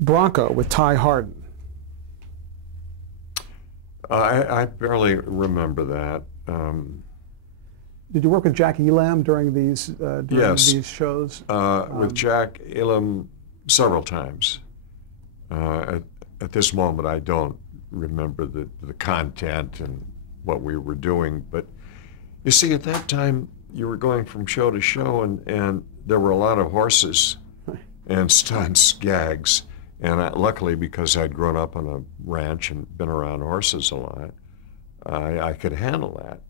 Bronco with Ty Harden. I barely remember that. Did you work with Jack Elam during Yes, these shows? with Jack Elam several times. Uh, at, at this moment, I don't remember the content and what we were doing, but you see, at that time, you were going from show to show, and there were a lot of horses and stunts, gags. And luckily, because I'd grown up on a ranch and been around horses a lot, I could handle that.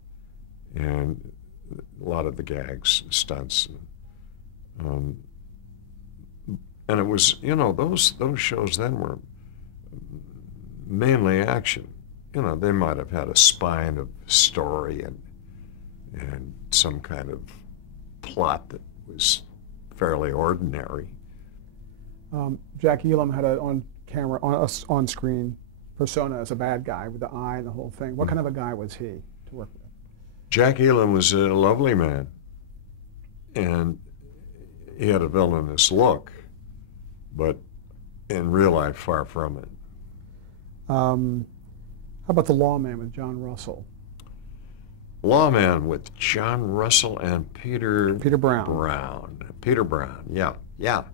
And a lot of the gags, stunts. Um, and it was, those shows then were mainly action. They might have had a spine of story and some kind of plot that was fairly ordinary. Jack Elam had an on-camera, on-screen persona as a bad guy with the eye and the whole thing. What kind of a guy was he to work with? Jack Elam was a lovely man, and he had a villainous look, but in real life, far from it. How about The Lawman with John Russell? Lawman with John Russell and Peter Brown. Peter Brown, yeah, yeah.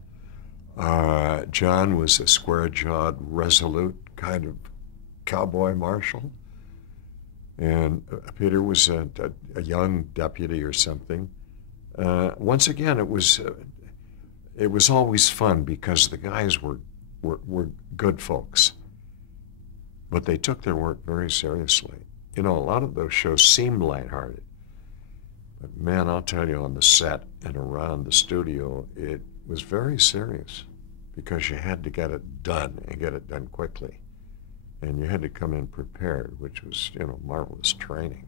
John was a square-jawed, resolute kind of cowboy marshal, and Peter was a young deputy or something. Once again, it was always fun because the guys were good folks, but they took their work very seriously. A lot of those shows seemed lighthearted, but man, I'll tell you, on the set and around the studio, it was very serious because you had to get it done and get it done quickly. And you had to come in prepared, which was, marvelous training.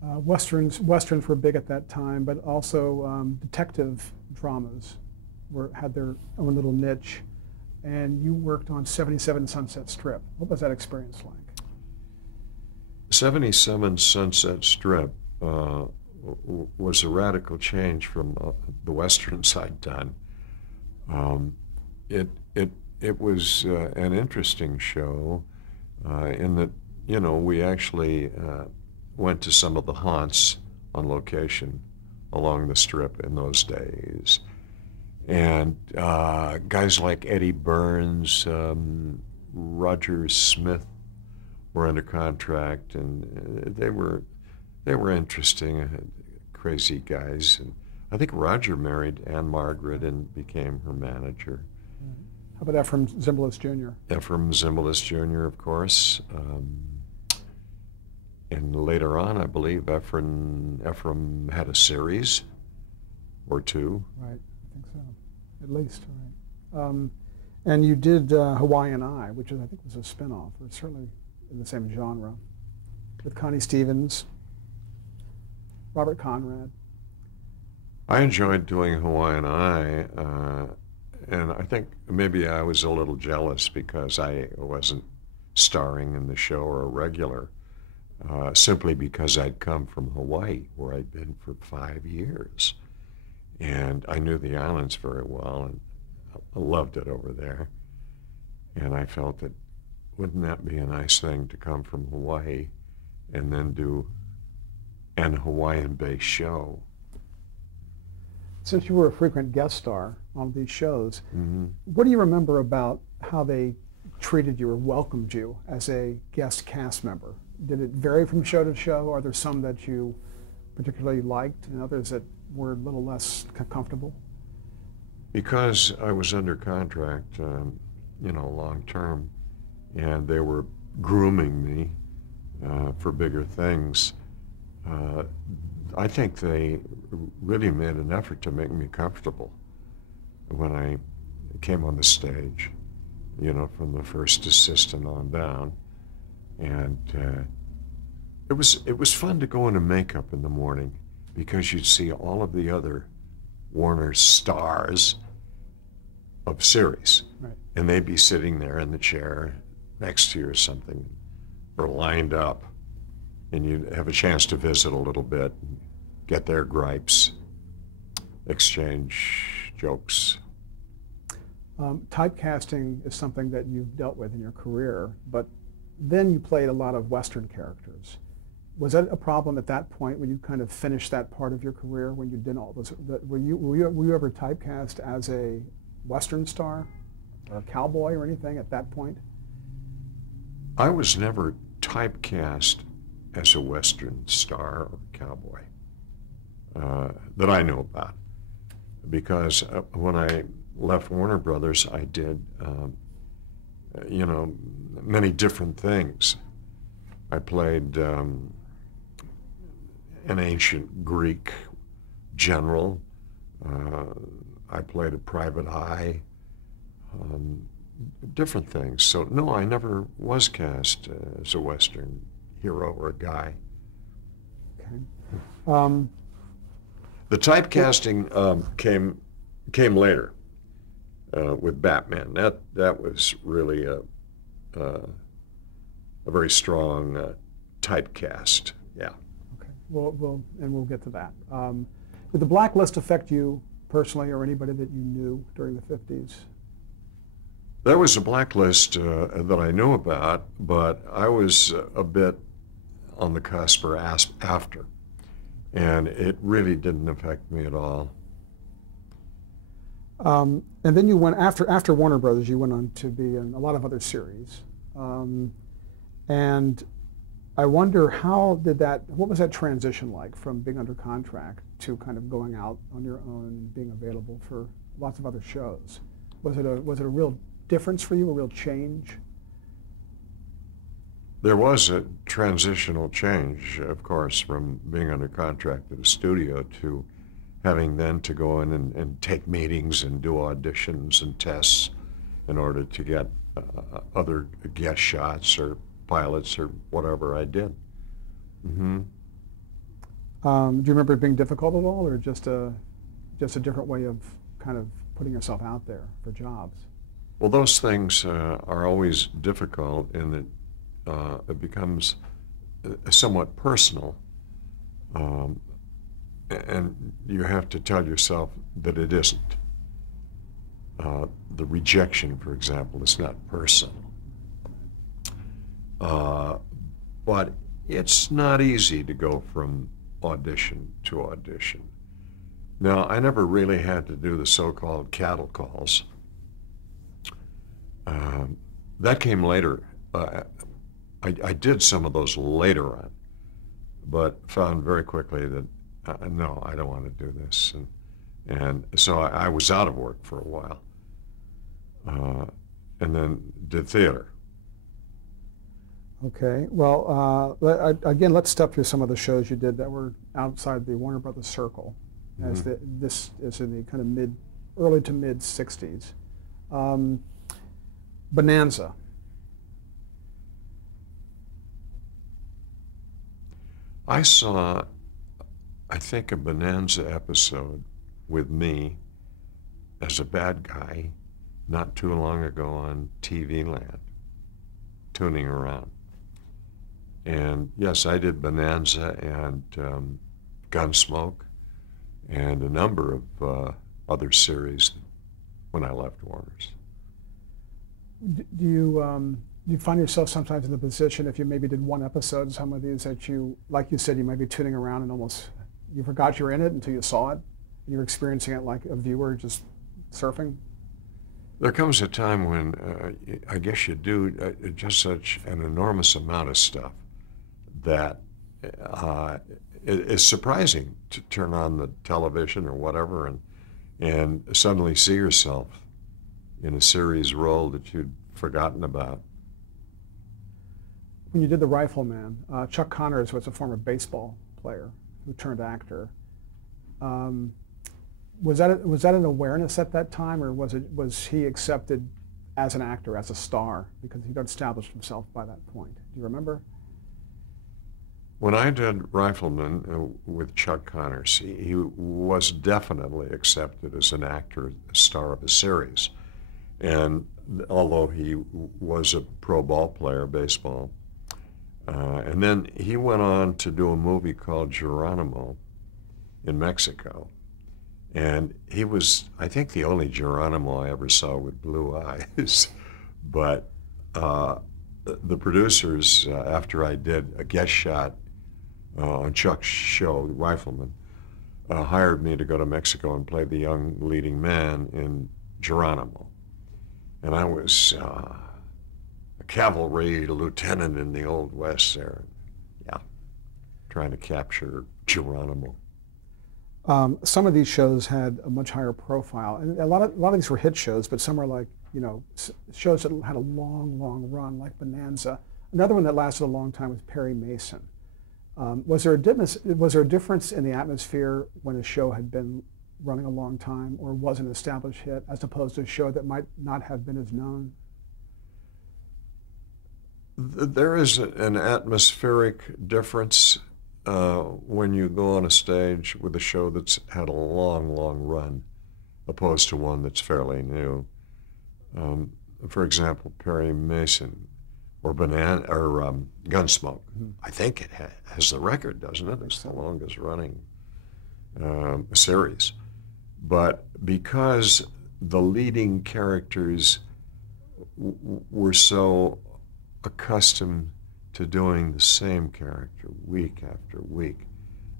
Westerns were big at that time, but also detective dramas had their own little niche. And you worked on 77 Sunset Strip. What was that experience like? 77 Sunset Strip was a radical change from the westerns I'd done. It was an interesting show in that, we actually went to some of the haunts on location along the Strip in those days. And guys like Eddie Burns, Roger Smith were under contract, and they were interesting, crazy guys. And I think Roger married Anne Margaret and became her manager. How about Ephraim Zimbalist Jr.? Ephraim Zimbalist Jr., of course. And later on, I believe Ephraim had a series or two. Right, I think so, at least. Right. And you did Hawaiian Eye, which I think was a spinoff, or certainly in the same genre, with Connie Stevens, Robert Conrad. I enjoyed doing Hawaiian Eye, and I think maybe I was a little jealous because I wasn't starring in the show or a regular, simply because I'd come from Hawaii, where I'd been for 5 years. And I knew the islands very well, and I loved it over there. And I felt that, wouldn't that be a nice thing to come from Hawaii and then do an Hawaiian-based show? Since you were a frequent guest star on these shows, what do you remember about how they treated you or welcomed you as a guest cast member? Did it vary from show to show? Are there some that you particularly liked and others that were a little less comfortable? Because I was under contract, long term, and they were grooming me for bigger things, I think they really made an effort to make me comfortable when I came on the stage, from the first assistant on down. And it was fun to go into makeup in the morning because you'd see all of the other Warner stars of series. Right. And they'd be sitting there in the chair next to you or something, or lined up, and you'd have a chance to visit a little bit, get their gripes, exchange jokes. Typecasting is something that you've dealt with in your career, but then you played a lot of Western characters. Was that a problem at that point when you kind of finished that part of your career, when you did all those? Were you ever typecast as a Western star or a cowboy or anything at that point? I was never typecast as a Western star or cowboy that I know about, because when I left Warner Brothers, I did, many different things. I played an ancient Greek general. I played a private eye. Different things. So no, I never was cast as a Western hero or a guy. Okay. The typecasting came later with Batman. That was really a very strong typecast. Yeah. Okay. We'll get to that. Did the blacklist affect you personally or anybody that you knew during the 50s? There was a blacklist that I knew about, but I was a bit on the cusp or after, and it really didn't affect me at all. And then you went, after Warner Brothers, you went on to be in a lot of other series. And I wonder what was that transition like from being under contract to kind of going out on your own and being available for lots of other shows? Was it a real difference for you, a real change? There was a transitional change, of course, from being under contract at a studio to having then to go in and take meetings and do auditions and tests in order to get other guest shots or pilots or whatever I did. Mm-hmm. Do you remember it being difficult at all, or just a different way of kind of putting yourself out there for jobs? Well, those things are always difficult in that it becomes somewhat personal, and you have to tell yourself that it isn't. The rejection, for example, is not personal. But it's not easy to go from audition to audition. Now, I never really had to do the so-called cattle calls. That came later. I did some of those later on, but found very quickly that, no, I don't want to do this. And so I was out of work for a while, and then did theater. Okay. Well, again, let's step through some of the shows you did that were outside the Warner Brothers circle, as this is in the kind of early to mid 60s. Bonanza. I saw, I think, a Bonanza episode with me as a bad guy not too long ago on TV Land, tuning around. And yes, I did Bonanza and Gunsmoke and a number of other series when I left Warner's. Do you find yourself sometimes in the position, if you maybe did one episode, some of these that you, like you said, you might be tuning around and almost, you forgot you were in it until you saw it? You're experiencing it like a viewer just surfing? There comes a time when I guess you do just such an enormous amount of stuff that it's surprising to turn on the television or whatever and suddenly see yourself in a series role that you'd forgotten about. When you did The Rifleman, Chuck Connors was a former baseball player who turned actor. Was that an awareness at that time, or was he accepted as an actor, as a star, because he'd established himself by that point? Do you remember? When I did Rifleman with Chuck Connors, he was definitely accepted as an actor, a star of a series. And although he was a pro ball player, baseball, and then he went on to do a movie called Geronimo in Mexico. And he was, I think, the only Geronimo I ever saw with blue eyes. But the producers, after I did a guest shot on Chuck's show, The Rifleman, hired me to go to Mexico and play the young leading man in Geronimo. And I was a cavalry lieutenant in the Old West there. Yeah, trying to capture Geronimo. Some of these shows had a much higher profile, and a lot of these were hit shows, but some were like, you know, shows that had a long run, like Bonanza. Another one that lasted a long time was Perry Mason. Was there a difference in the atmosphere when a show had been running a long time or was an established hit, as opposed to a show that might not have been as known? There is an atmospheric difference when you go on a stage with a show that's had a long run, opposed to one that's fairly new. For example, Perry Mason or Gunsmoke. Mm-hmm. I think it has the record, doesn't it? It's the longest running series. But because the leading characters were so accustomed to doing the same character week after week,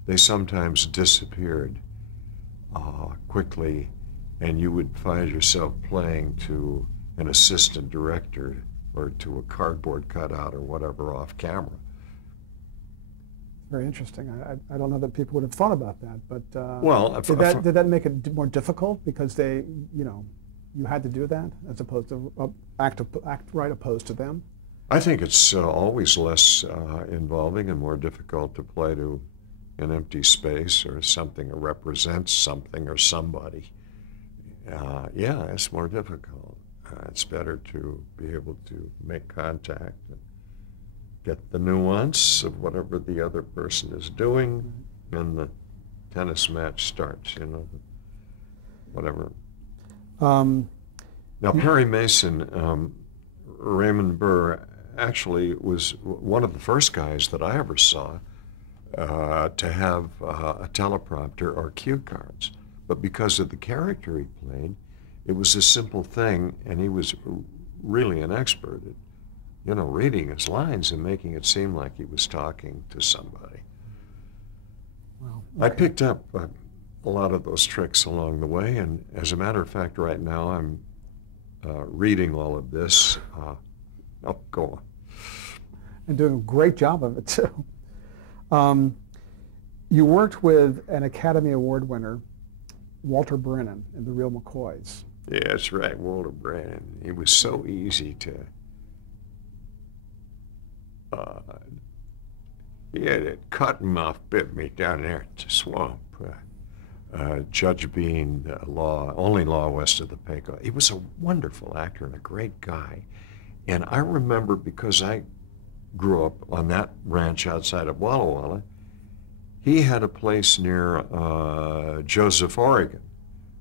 they sometimes disappeared quickly, and you would find yourself playing to an assistant director or to a cardboard cutout or whatever off camera. Very interesting. I don't know that people would have thought about that, but well, did that make it more difficult because you had to do that as opposed to act right opposed to them? I think it's always less involving and more difficult to play to an empty space or something that represents something or somebody. Yeah, it's more difficult. It's better to be able to make contact and get the nuance of whatever the other person is doing, and the tennis match starts, whatever. Now, Perry Mason, Raymond Burr actually was one of the first guys that I ever saw to have a teleprompter or cue cards. But because of the character he played, it was a simple thing, and he was really an expert at, reading his lines and making it seem like he was talking to somebody. Well, I picked up a lot of those tricks along the way, and as a matter of fact, right now I'm reading all of this. Go on. And doing a great job of it, too. You worked with an Academy Award winner, Walter Brennan, in The Real McCoys. Yeah, that's right, Walter Brennan. He was so easy to... he had a cottonmouth bit me down there at the swamp. Judge Bean, only law west of the Pecos. He was a wonderful actor and a great guy. And I remember, because I grew up on that ranch outside of Walla Walla, he had a place near Joseph, Oregon,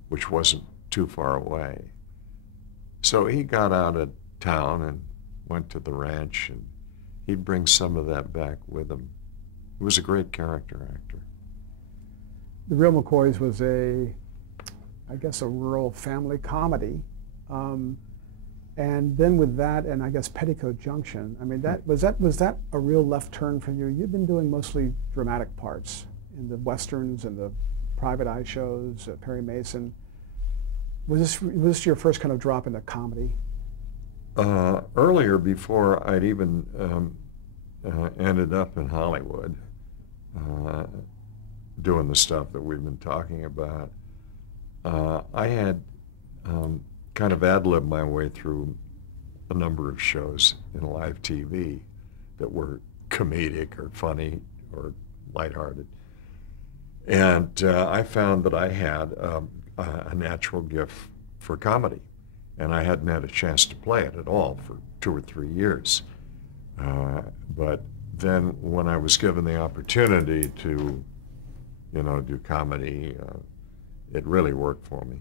which wasn't too far away. So he got out of town and went to the ranch, and he'd bring some of that back with him. He was a great character actor. The Real McCoys was I guess a rural family comedy. And then with that, and I guess Petticoat Junction, I mean, was that a real left turn for you? You've been doing mostly dramatic parts in the westerns and the private eye shows, Perry Mason. Was this your first kind of drop into comedy? Earlier, before I'd even ended up in Hollywood, doing the stuff that we've been talking about, I had kind of ad-libbed my way through a number of shows in live TV that were comedic or funny or lighthearted. And I found that I had a natural gift for comedy, and I hadn't had a chance to play it at all for 2 or 3 years. But then when I was given the opportunity to, do comedy, it really worked for me.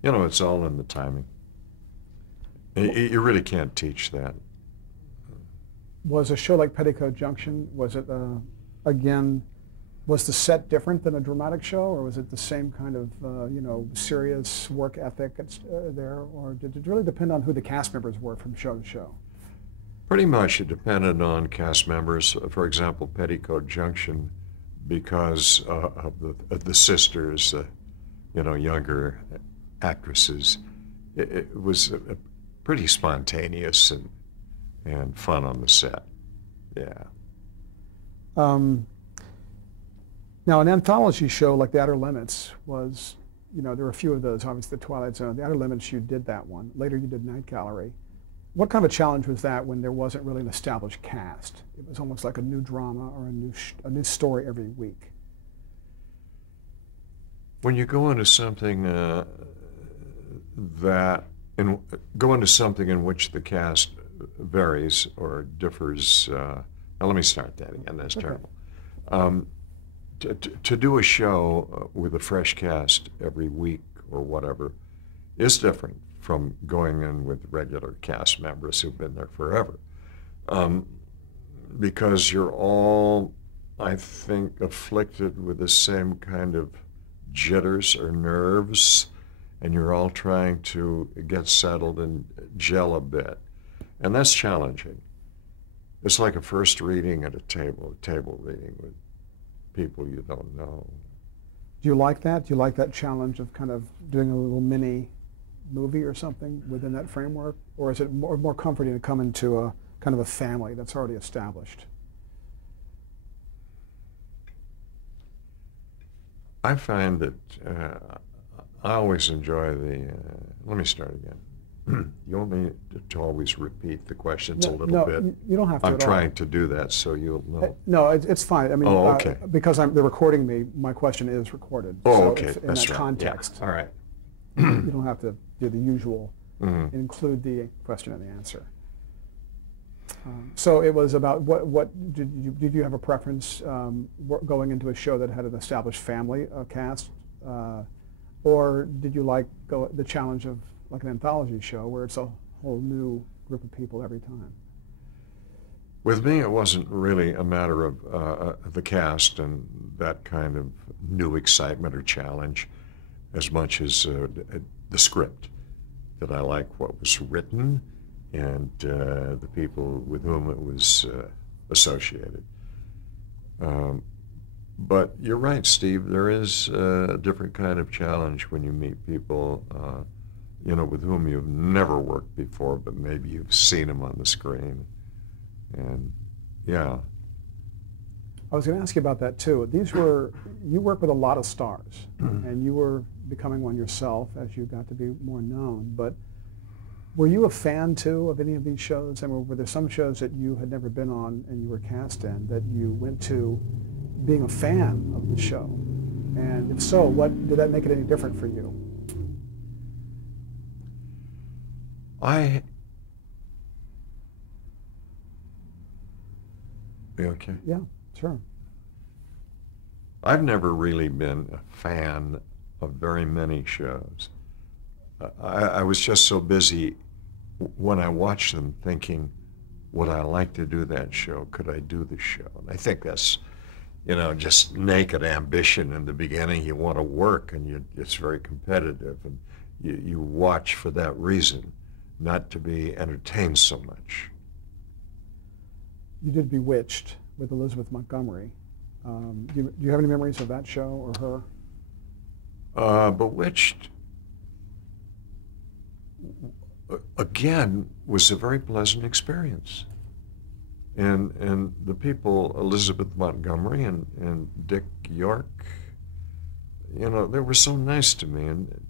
It's all in the timing. You really can't teach that. Was a show like Petticoat Junction, was it, again, Was the set different than a dramatic show, or was it the same kind of, serious work ethic there, or did it really depend on who the cast members were from show to show? Pretty much it depended on cast members. For example, Petticoat Junction, because of the sisters, younger actresses, it was pretty spontaneous and fun on the set. Yeah. Now, an anthology show like The Outer Limits was, there were a few of those, obviously The Twilight Zone. The Outer Limits, you did that one. Later you did Night Gallery. What kind of a challenge was that when there wasn't really an established cast? It was almost like a new drama or a new story every week. When you go into something go into something in which the cast varies or differs. Now let me start that again. That's okay. Terrible. To do a show with a fresh cast every week or whatever is different from going in with regular cast members who've been there forever. Because you're all, I think, afflicted with the same kind of jitters or nerves, and you're all trying to get settled and gel a bit. And that's challenging. It's like a first reading at a table reading with people you don't know. Do you like that? Do you like that challenge of kind of doing a little mini movie or something within that framework? Or is it more comforting to come into a kind of a family that's already established? I find that I always enjoy let me start again. You want me to always repeat the questions a little bit? No, you don't have to I'm at all. trying to do that so you'll know. No, it's fine. I mean, okay. Because they're recording me, my question is recorded. Oh, so okay. In That's that right. context, Yeah. All right. you don't have to do the usual, Mm-hmm. include the question and the answer. So it was about what did you have a preference going into a show that had an established family cast, or did you like the challenge of like an anthology show where it's a whole new group of people every time? With me, it wasn't really a matter of the cast and that kind of new excitement or challenge as much as the script, that I like what was written and the people with whom it was associated. But you're right, Steve, there is a different kind of challenge when you meet people with whom you've never worked before, but maybe you've seen them on the screen. And yeah. I was going to ask you about that too. You work with a lot of stars, and you were becoming one yourself as you got to be more known. But were you a fan too of any of these shows? And were there some shows that you had never been on and you were cast in that you went to being a fan of the show? And if so, what did that make it any different for you? You okay? Yeah, sure. I've never really been a fan of very many shows. I was just so busy when I watched them thinking, would I like to do that show? Could I do the show? And I think that's, just naked ambition in the beginning. You want to work, and it's very competitive, and you watch for that reason, not to be entertained so much. You did Bewitched with Elizabeth Montgomery. Do you have any memories of that show or her? Bewitched, again, was a very pleasant experience. And the people, Elizabeth Montgomery and Dick York, they were so nice to me and it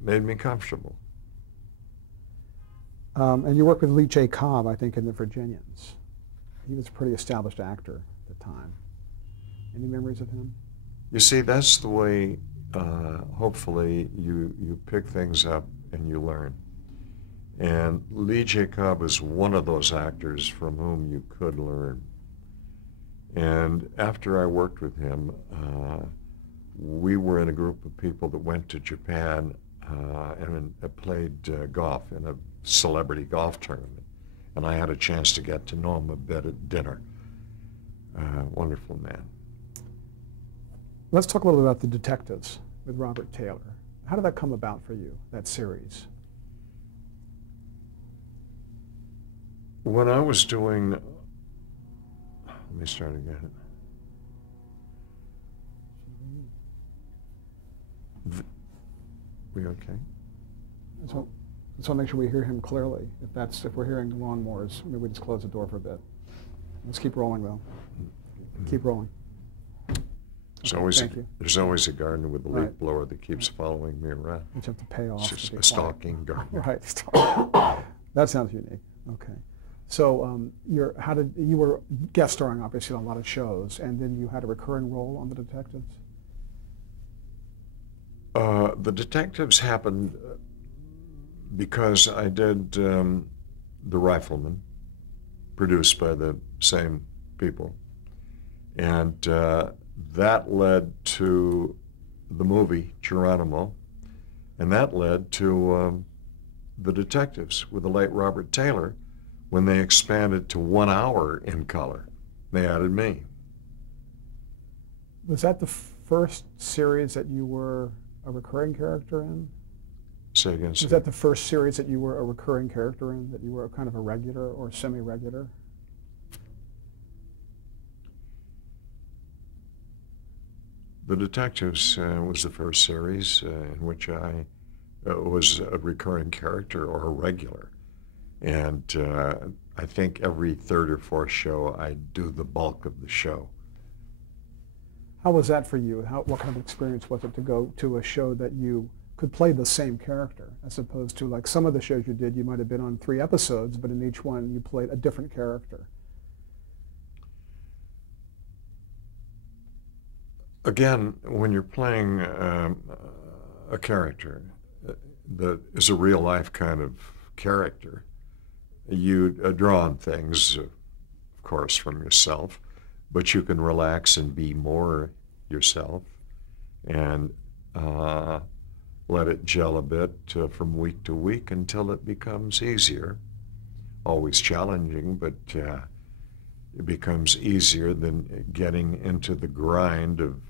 made me comfortable. And you worked with Lee J. Cobb, I think, in The Virginians. He was a pretty established actor at the time. Any memories of him? You see, that's the way, hopefully, you pick things up and you learn. And Lee J. Cobb was one of those actors from whom you could learn. And after I worked with him, we were in a group of people that went to Japan and played golf in a celebrity golf tournament. And I had a chance to get to know him a bit at dinner. Wonderful man. Let's talk a little bit about The Detectives with Robert Taylor. How did that come about for you, that series? When I was doing, let me start again. We okay? So I'll make sure we hear him clearly. If we're hearing lawnmowers, maybe we just close the door for a bit. Let's keep rolling though. Keep rolling. There's always a gardener with a leaf Right. blower that keeps following me around. You have to pay off. It's just to be a quiet. stalking gardener. Right. That sounds unique. Okay. So you were guest starring obviously on a lot of shows, and then you had a recurring role on The Detectives? The Detectives happened because I did The Rifleman, produced by the same people, and that led to the movie Geronimo, and that led to The Detectives with the late Robert Taylor. When they expanded to 1 hour in color, they added me. Was that the first series that you were a recurring character in? Say again. Was that the first series that you were a recurring character in, that you were kind of a regular or semi-regular? The Detectives was the first series in which I was a recurring character or a regular. And I think every third or fourth show I do the bulk of the show. How was that for you? What kind of experience was it to go to a show that you could play the same character, as opposed to like some of the shows you did, you might have been on 3 episodes, but in each one you played a different character? Again, when you're playing a character that is a real life kind of character, you draw on things, of course, from yourself, but you can relax and be more yourself and let it gel a bit from week to week until it becomes easier. Always challenging, but it becomes easier than getting into the grind of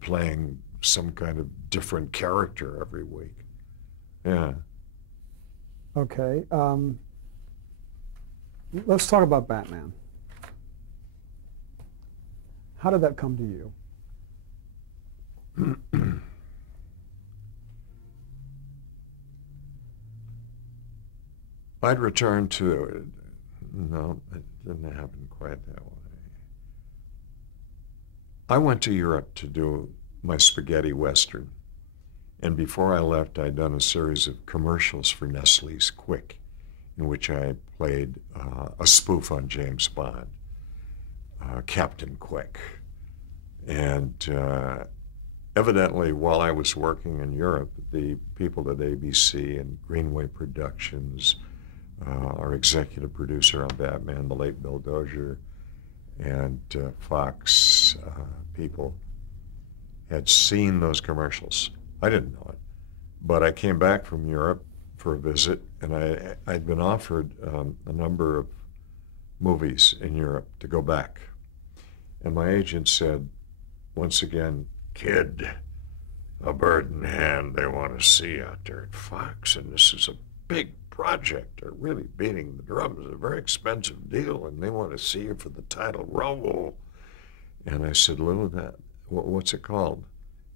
playing some kind of different character every week. Yeah. Okay. Let's talk about Batman. How did that come to you? I'd returned to, no, it didn't happen quite that way. I went to Europe to do my spaghetti western, and before I left, I'd done a series of commercials for Nestle's Quick, in which I played a spoof on James Bond, Captain Quick. And evidently, while I was working in Europe, the people at ABC and Greenway Productions, our executive producer on Batman, the late Bill Dozier, and Fox people had seen those commercials. I didn't know it, but I came back from Europe for a visit, and I'd been offered a number of movies in Europe to go back. And my agent said, once again, kid, a bird in hand, they want to see out there at Fox, and this is a big project. They're really beating the drums. It's a very expensive deal, and they want to see you for the title role. And I said, Lou, what's it called?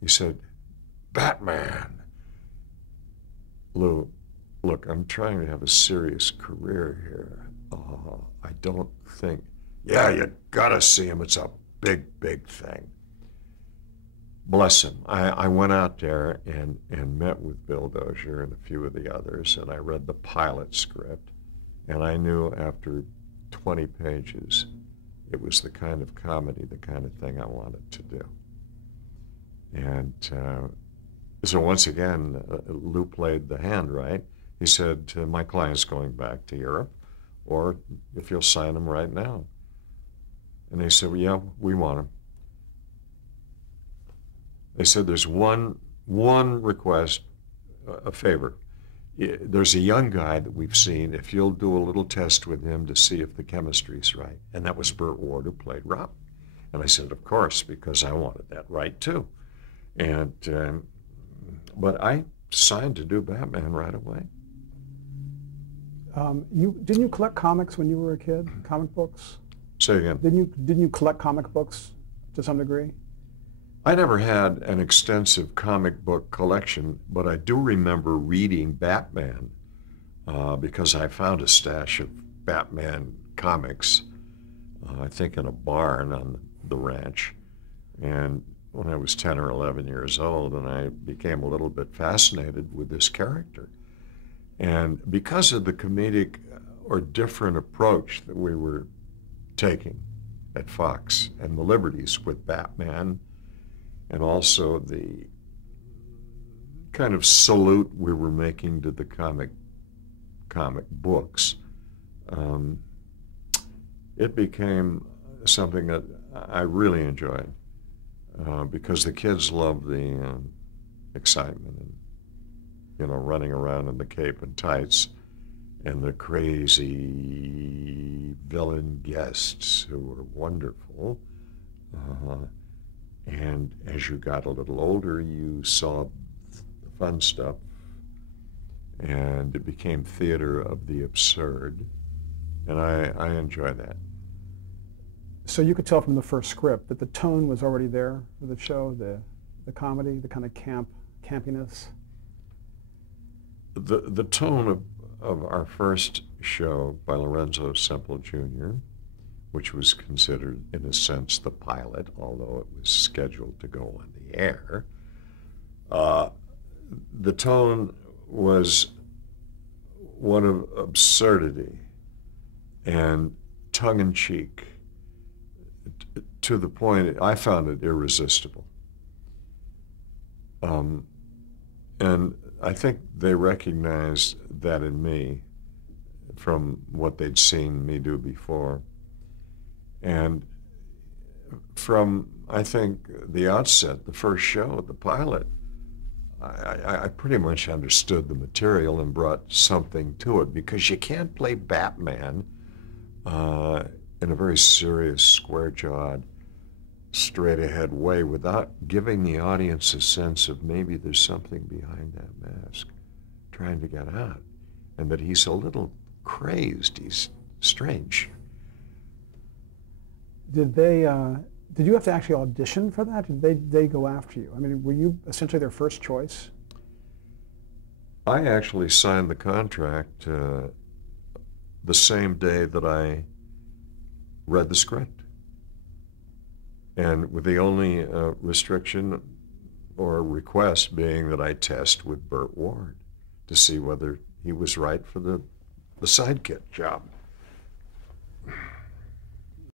He said, Batman. Lou, look, I'm trying to have a serious career here. I don't think, yeah, you gotta see him. It's a big, big thing. Bless him. I went out there and met with Bill Dozier and a few of the others, and I read the pilot script, and I knew after 20 pages it was the kind of comedy, the kind of thing I wanted to do. And so once again, Lou played the hand right. He said, my client's going back to Europe, or if you'll sign him right now. And they said, well, yeah, we want him. They said, there's one request, a favor. There's a young guy that we've seen. If you'll do a little test with him to see if the chemistry's right. And that was Burt Ward, who played Rob. And I said, of course, because I wanted that right too. And but I signed to do Batman right away. Didn't you collect comics when you were a kid? Comic books? Say again. Didn't you collect comic books to some degree? I never had an extensive comic book collection, but I do remember reading Batman because I found a stash of Batman comics, I think in a barn on the ranch. And when I was 10 or 11 years old, and I became a little bit fascinated with this character. And because of the comedic or different approach that we were taking at Fox and the liberties with Batman, and also the kind of salute we were making to the comic books, it became something that I really enjoyed because the kids loved the excitement and, you know, running around in the cape and tights, and the crazy villain guests who were wonderful. And as you got a little older, you saw the fun stuff, and it became theater of the absurd, and I enjoy that. So you could tell from the first script that the tone was already there for the show, the comedy, the kind of campiness. The tone of our first show by Lorenzo Semple Jr., which was considered, in a sense, the pilot, although it was scheduled to go on the air, the tone was one of absurdity and tongue-in-cheek, to the point I found it irresistible. And I think they recognized that in me from what they'd seen me do before. And from, I think, the outset, the first show, the pilot, I pretty much understood the material and brought something to it, because you can't play Batman in a very serious, square-jawed, straight-ahead way without giving the audience a sense of maybe there's something behind that mask trying to get out, and that he's a little crazed, he's strange. Did you have to actually audition for that? Did they go after you? I mean, were you essentially their first choice? I actually signed the contract the same day that I read the script, and with the only restriction or request being that I test with Burt Ward to see whether he was right for the sidekick job.